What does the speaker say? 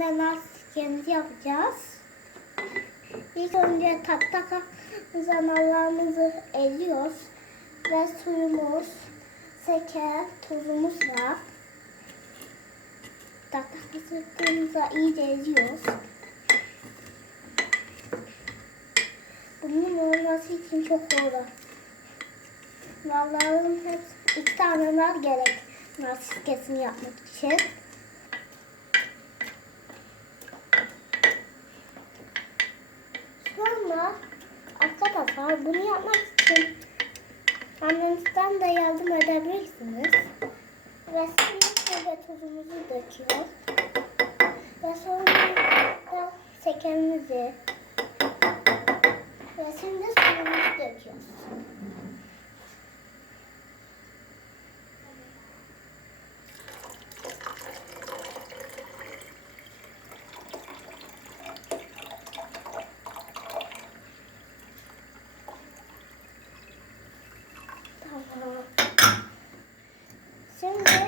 Şimdi lastiklerimizi yapacağız. İlk önce tahta zamanlarımızı eliyoruz. Ve suyumuz, şeker, tuzumuz var. Tahta kasırtımıza iyice eziyoruz. Bunun olması için çok zor. Vallahi hep iki tane var gerek maskesini yapmak için. Sonra arkadaşlar bunu yapmak için annenizden de yardım edebilirsiniz. Ve ve tuzumuzu döküyoruz. Ve sonra da şekerimizi ve şimdi suyumuzu döküyoruz. 先给